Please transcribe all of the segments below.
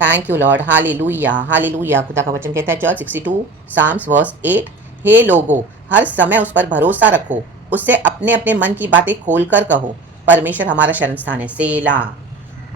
Thank you Lord, hallelujah hallelujah. खुदा का वचन कहता है चर्च 62 साम्स वर्स 8, हे लोगो हर समय उस पर भरोसा रखो, उससे अपने अपने मन की बातें खोलकर कहो, परमेश्वर हमारा शरण स्थान है। सेला।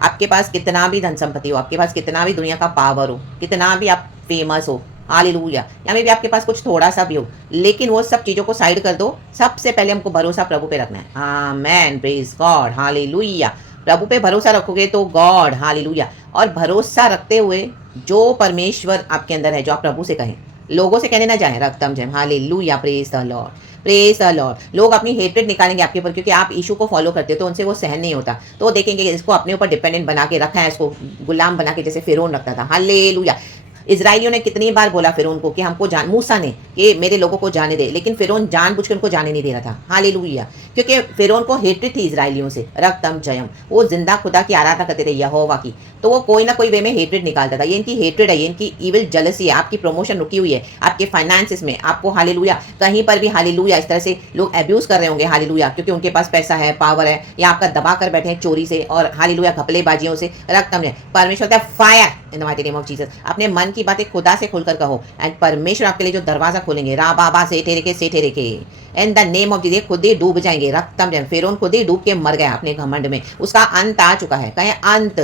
आपके पास कितना भी धन संपत्ति हो, आपके पास कितना भी दुनिया का पावर हो, कितना भी आप फेमस हो, हालेलुया, या मे भी आपके पास कुछ थोड़ा सा भी हो, लेकिन वो सब चीज़ों को साइड कर दो। सबसे पहले हमको भरोसा प्रभु पे रखना है। आमेन, प्रेज गॉड, हालेलुया। प्रभु पे भरोसा रखोगे तो गॉड, हालेलुया। और भरोसा रखते हुए जो परमेश्वर आपके अंदर है, जो आप प्रभु से कहें, लोगों से कहने ना जाएं रक्तम जय, hallelujah, praise the Lord, praise the Lord. लोग अपनी हेट्रेड निकालेंगे आपके ऊपर, क्योंकि आप यीशु को फॉलो करते हो, तो उनसे वो सहन नहीं होता, तो वो देखेंगे इसको अपने ऊपर डिपेंडेंट बना के रखा है, इसको गुलाम बना के, जैसे फिरौन रखता था। हालेलुया। इजराइलियों ने कितनी बार बोला फिरौन को कि हमको जान, मूसा ने कि मेरे लोगों को जाने दे, लेकिन फिरौन जानबूझ के उनको जाने नहीं दे रहा था। हालेलुया। क्योंकि फिरौन को हेट्रेड थी इजराइलियों से, रक्तम जयम। वो जिंदा खुदा की आराधना करते थे, यहोवा की, तो वो कोई ना कोई वे में हेट्रेड निकालता था। ये इनकी हेट्रेड है, ये इनकी इविल जलसी है। आपकी प्रमोशन रुकी हुई है, आपके फाइनेंसिस में, आपको हालेलुया कहीं पर भी हालेलुया इस तरह से लोग अब्यूज कर रहे होंगे, हालेलुया, क्योंकि उनके पास पैसा है, पावर है, या आपका दबा कर बैठे हैं चोरी से और हालेलुया घपलेबाजियों से। रक्तम है, परमेश्वर का fire in the mighty name of Jesus. अपने मन की बातें खुदा से खुलकर कहो, एंड परमेश्वर आपके लिए जो दरवाजा खोलेंगे, रा बाबा से ठेरे के इन द नेम ऑफ जीसस। खुद ही डूब जाएंगे, रक्तम जय। फिरौन खुद ही डूब के मर गया अपने घमंड में, उसका अंत आ चुका है, कहें अंत।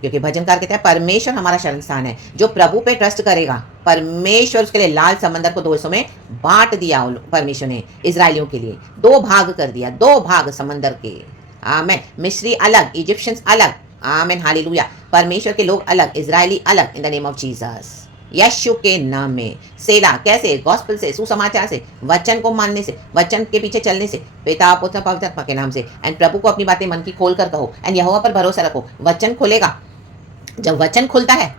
क्योंकि भजनकार कहते हैं परमेश्वर हमारा शरण स्थान है। जो प्रभु पे ट्रस्ट करेगा, परमेश्वर उसके लिए लाल समंदर को दो हिस्सों में बांट दिया। परमेश्वर ने इजरायलियों के लिए दो भाग कर दिया, दो भाग समंदर के। आमेन। मिस्री अलग, इजिप्शियंस अलग। Amen, hallelujah. परमेश्वर के लोग अलग, इजरायली अलग, in the name of Jesus, यीशु के नाम में। सेला। कैसे? गॉस्पेल से, सुसमाचार से, वचन को मानने से, वचन के पीछे चलने से, पिता पुत्र पवित्र आत्मा के नाम से। एंड प्रभु को अपनी बातें मन की खोल कर कहो, एंड यहोवा पर भरोसा रखो। वचन खुलेगा। जब वचन खुलता है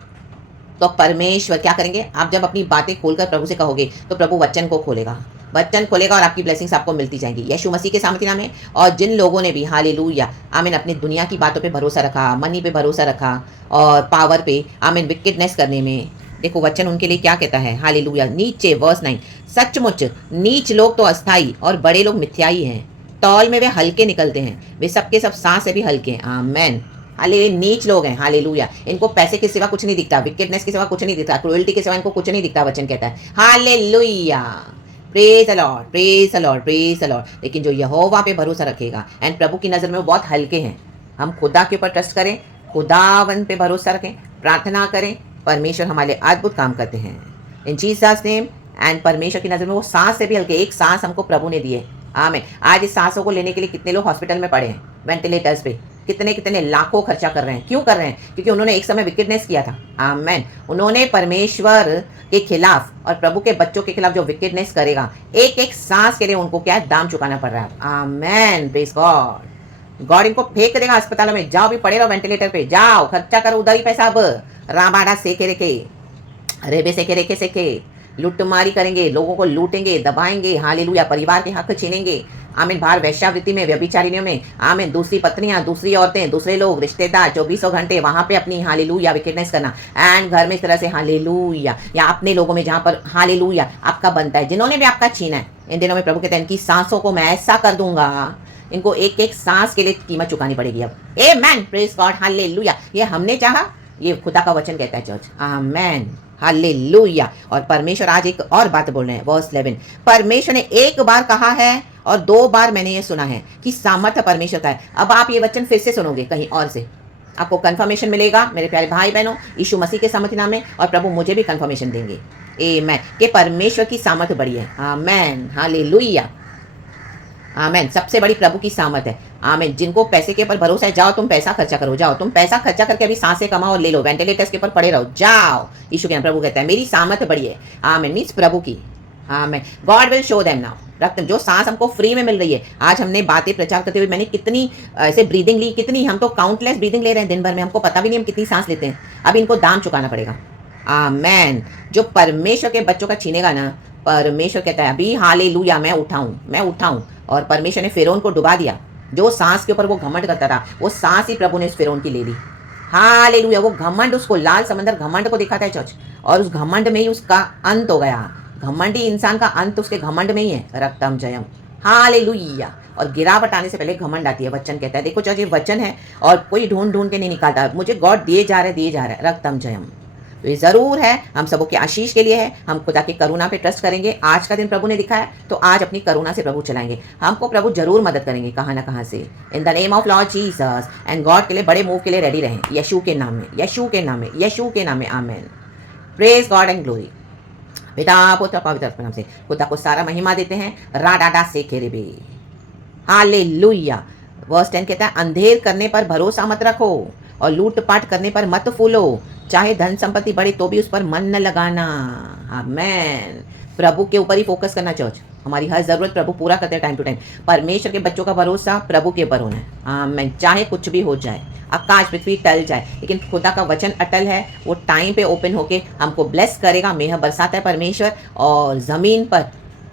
तो परमेश्वर क्या करेंगे? आप जब अपनी बातें खोलकर प्रभु से कहोगे तो प्रभु वचन को खोलेगा, वचन खोलेगा, और आपकी ब्लेसिंग्स आपको मिलती जाएंगी, यीशु मसीह के सामर्थ्य नाम है। और जिन लोगों ने भी हालेलुया आमीन अपनी दुनिया की बातों पे भरोसा रखा, मनी पे भरोसा रखा, और पावर पे, आमीन विकेडनेस करने में, देखो वचन उनके लिए क्या कहता है। हालेलुया। नीचे वर्स 9, सचमुच नीच लोग तो अस्थाई और बड़े लोग मिथ्याई हैं, तौल में वे हल्के निकलते हैं, वे सबके सब सांस से भी हल्के हैं। आमेन। हाले नीच लोग हैं, हालेलुया। इनको पैसे के सिवा कुछ नहीं दिखता, विकेटनेस के सिवा कुछ नहीं दिखता, क्रुएल्टी के सिवा इनको कुछ नहीं दिखता, वचन कहता है। Hallelujah. Praise the Lord, praise the Lord, praise the Lord. लेकिन जो यहोवा पे भरोसा रखेगा, एंड प्रभु की नज़र में वो बहुत हल्के हैं। हम खुदा के ऊपर ट्रस्ट करें, खुदावन पे भरोसा रखें, प्रार्थना करें, परमेश्वर हमारे लिए अद्भुत काम करते हैं, इन जीसस नेम। एंड परमेश्वर की नज़र में वो सांस से भी हल्के, एक सांस हमको प्रभु ने दी है। आमीन। आज इस सांसों को लेने के लिए कितने लोग हॉस्पिटल में पड़े हैं, वेंटिलेटर्स पे, कितने कितने लाखों खर्चा कर रहे हैं। क्यों कर रहे हैं? क्योंकि उन्होंने एक समय विकेटनेस किया था। आमेन। उन्होंने परमेश्वर के खिलाफ और प्रभु के बच्चों के खिलाफ जो विकेटनेस करेगा, एक एक सांस के लिए उनको क्या है? दाम चुकाना पड़ रहा है। आमेन, प्रेज गॉड। गॉड इनको फेंक देगा अस्पतालों में, जाओ भी पड़े रहो वेंटिलेटर पे, जाओ खर्चा करो, उधर ही पैसा। अब रामाडा सेके रेखे, रेबे सेके रेखे सेके, लुटमारी करेंगे, लोगों को लूटेंगे, दबाएंगे, हालेलुया, परिवार के हक छीनेंगे। आमीन। बाहर वैश्यावृत्ति में, व्यभिचारिणियों में, आमीन, दूसरी पत्नियां, दूसरी औरतें, दूसरे लोग, रिश्तेदार, 24 घंटे वहां पे अपनी हालेलुया विकेटनेस करना। एंड घर में इस तरह से हालेलुया, या अपने लोगों में जहां पर हालेलुया आपका बनता है, जिन्होंने भी आपका छीना है, इन दिनों में प्रभु कहते हैं इनकी सांसों को मैं ऐसा कर दूंगा, इनको एक एक सांस के लिए कीमत चुकानी पड़ेगी अब। आमेन, प्रेज गॉड, हालेलुया। ये हमने चाहा, ये खुदा का वचन कहता है चर्च। आमेन, हालेलुया। और परमेश्वर आज एक और बात बोल रहे हैं, वर्स 11। परमेश्वर ने एक बार कहा है और 2 बार मैंने ये सुना है कि सामर्थ्य परमेश्वर का है। अब आप ये वचन फिर से सुनोगे कहीं और से, आपको कंफर्मेशन मिलेगा मेरे प्यारे भाई बहनों, यीशु मसीह के सामर्थ्य नाम में। और प्रभु मुझे भी कंफर्मेशन देंगे, आमेन, कि परमेश्वर की सामर्थ्य बड़ी है। आमेन, हालेलुया, आमेन। सबसे बड़ी प्रभु की सामर्थ है। आमेन। जिनको पैसे के ऊपर भरोसा है, जाओ तुम पैसा खर्चा करो, जाओ तुम पैसा खर्चा करके अभी सांसें कमाओ और ले लो, वेंटिलेटर्स के ऊपर पड़े रहो, जाओ। यीशु के नाम प्रभु कहता है मेरी सामर्थ बड़ी है। आमेन, मीन्स प्रभु की। Amen. God will show them now. रक्त जो सांस हमको फ्री में मिल रही है। आज हमने बातें प्रचार करते हुए मैंने कितनी ऐसे ब्रीदिंग ली, कितनी, हम तो काउंटलेस ब्रीदिंग ले रहे हैं दिन भर में, हमको पता भी नहीं हम कितनी सांस लेते हैं। अब इनको दाम चुकाना पड़ेगा। आमेन। जो परमेश्वर के बच्चों का छीनेगा ना, परमेश्वर कहता है अभी हालेलुया मैं उठाऊं, मैं उठाऊं। और परमेश्वर ने फिरौन को डुबा दिया। जो सांस के ऊपर वो घमंड करता था, वो सांस ही प्रभु ने उस फिरौन की ले ली। हालेलुया। वो घमंड, उसको लाल समंदर घमंड को दिखाता है चर्च, और उस घमंड में ही उसका अंत हो गया। घमंडी इंसान का अंत उसके घमंड में ही है, रक्तम जयम। हालेलुया। और गिरावट आने से पहले घमंड आती है। वचन कहता है, देखो चर्च ये वचन है और कोई ढूंढ ढूंढ के नहीं निकालता, मुझे गॉड दिए जा रहे रक्तम जयम। तो ये ज़रूर है, हम सबों के आशीष के लिए है। हम खुदा की करुणा पे ट्रस्ट करेंगे। आज का दिन प्रभु ने दिखाया, तो आज अपनी करुणा से प्रभु चलाएंगे। हमको प्रभु जरूर मदद करेंगे कहाँ ना कहाँ से। इन the name of Lord Jesus. And God के लिए बड़े मूव के लिए रेडी रहें, यशु के नाम में, यशु के नाम में, यशु के नाम में। Amen. Praise God and glory. पिता पुत्र पवित्र आत्मा नाम से खुदा को सारा महिमा देते हैं। राडाडा से केरेबे। हालेलुया। वर्स 10 कहता है, अंधेर करने पर भरोसा मत रखो और लूटपाट करने पर मत फूलो। चाहे धन संपत्ति बढ़े तो भी उस पर मन न लगाना। आमेन। प्रभु के ऊपर ही फोकस करना चर्च। हमारी हर जरूरत प्रभु पूरा करते हैं टाइम टू टाइम। परमेश्वर के बच्चों का भरोसा प्रभु के ऊपर होना है। आमेन। चाहे कुछ भी हो जाए, आकाश पृथ्वी टल जाए, लेकिन खुदा का वचन अटल है। वो टाइम पे ओपन होके हमको ब्लेस करेगा। मेह बरसाता है परमेश्वर और ज़मीन पर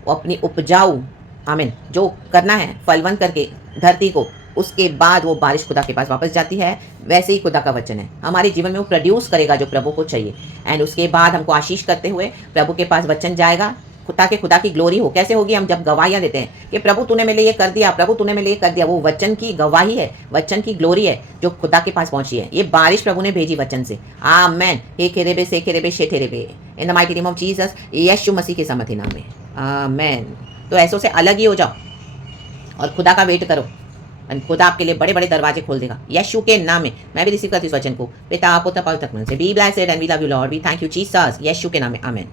वो अपनी उपजाऊ, आमीन, जो करना है फलवंत करके धरती को, उसके बाद वो बारिश खुदा के पास वापस जाती है। वैसे ही खुदा का वचन है, हमारे जीवन में वो प्रोड्यूस करेगा जो प्रभु को चाहिए। एंड उसके बाद हमको आशीष करते हुए प्रभु के पास वचन जाएगा, ताकि खुदा की ग्लोरी हो। कैसे होगी? हम जब गवाहियाँ देते हैं कि प्रभु तूने मेरे लिए ये कर दिया, प्रभु तूने मेरे लिए कर दिया। वो वचन की गवाही है, वचन की ग्लोरी है जो खुदा के पास पहुंची है। ये बारिश प्रभु ने भेजी वचन से। आमेन। हे खेरेबे से खेरेबे शे थेरेबे। In the mighty name of Jesus, यीशु मसीह के सामर्थी नाम में। आमेन। तो ऐसों से अलग ही हो जाओ और खुदा का वेट करो। खुदा आपके लिए बड़े बड़े दरवाजे खोल देगा यीशु के नाम में। मैं भी रिसीव करती हूँ इस वचन को। पिता पुत्र पवित्र आत्मा से। Be blessed and we love you Lord. We thank you Jesus. यीशु के नाम में। आमेन।